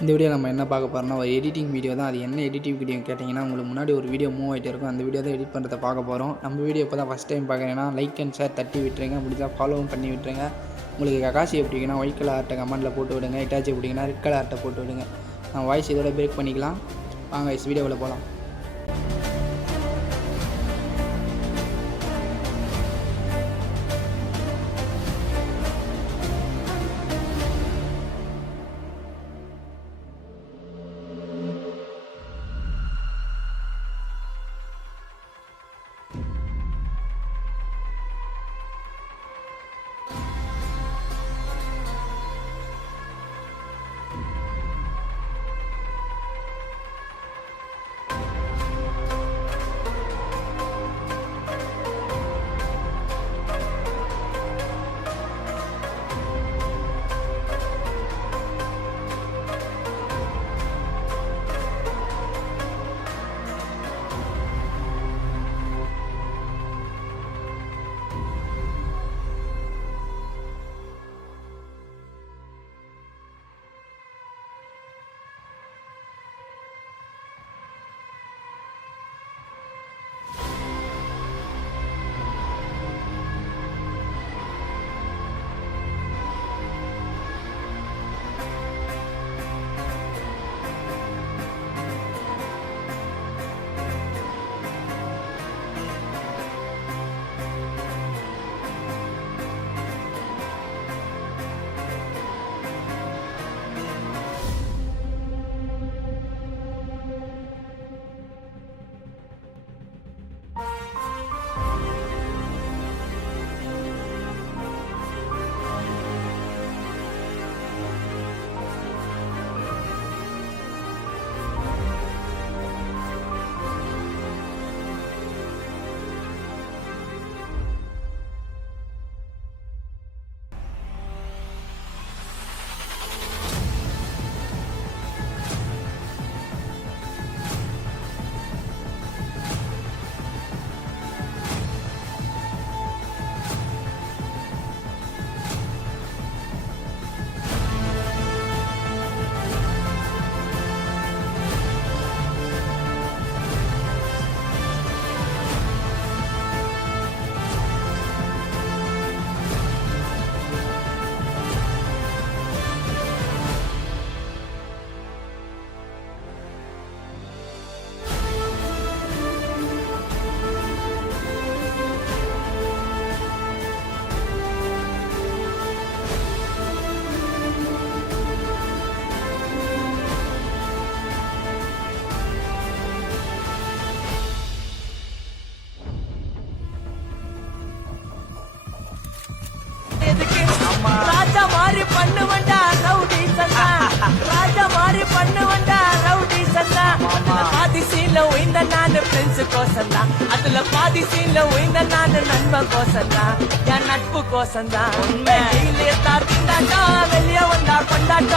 இந்த வீடியோ நம்ம என்ன பார்க்க போகிறோம்னா ஒரு எடிட்டிங் வீடியோ தான். அது என்ன எடிட்டிங் வீடியோ கேட்டிங்கன்னா, உங்களுக்கு முன்னாடி ஒரு வீடியோ மூவ் ஆகிட்டே இருக்கும். அந்த வீடியோ தான் எடிட் பண்ணுறதை பார்க்க போகிறோம். நம்ம வீடியோ இப்போ தான் ஃபஸ்ட் டைம் பார்க்குறேன்னா லைக் அண்ட் ஷேர் தட்டி விட்டுருங்க. முடிஞ்சா ஃபாலோவும் பண்ணி விட்டுருங்க. உங்களுக்கு ககாசி எப்படிங்கன்னா ஒயிட் கலர் ஆர்ட்டை கமெண்ட்டில் போட்டு விடுங்க. இட்டாச்சி எப்படிங்கன்னா ரெட் கலர் ஆர்ட்டை போட்டு விடுங்க. நான் வாய்ஸ் இதோட பிரேக் பண்ணிக்கலாம். வாங்க வீடியோவில் போகலாம். ராஜா மாதிரி பண்ணுவண்டா ரவுடி சன்னா, ராஜா மாதிரி பண்ணுவண்டா ரவுடி சன்னா. பாதி சீன்ல உயிந்த நானு ஃப்ரெண்ட்ஸ் கோசந்தா, அதுல பாதி சீன்ல உயிந்த நானு நண்பன் கோசந்தா, என் நட்பு கோசந்தா. வெளியே தாத்திண்டாண்டா வெளியே வந்தா கொண்டாட்டம்.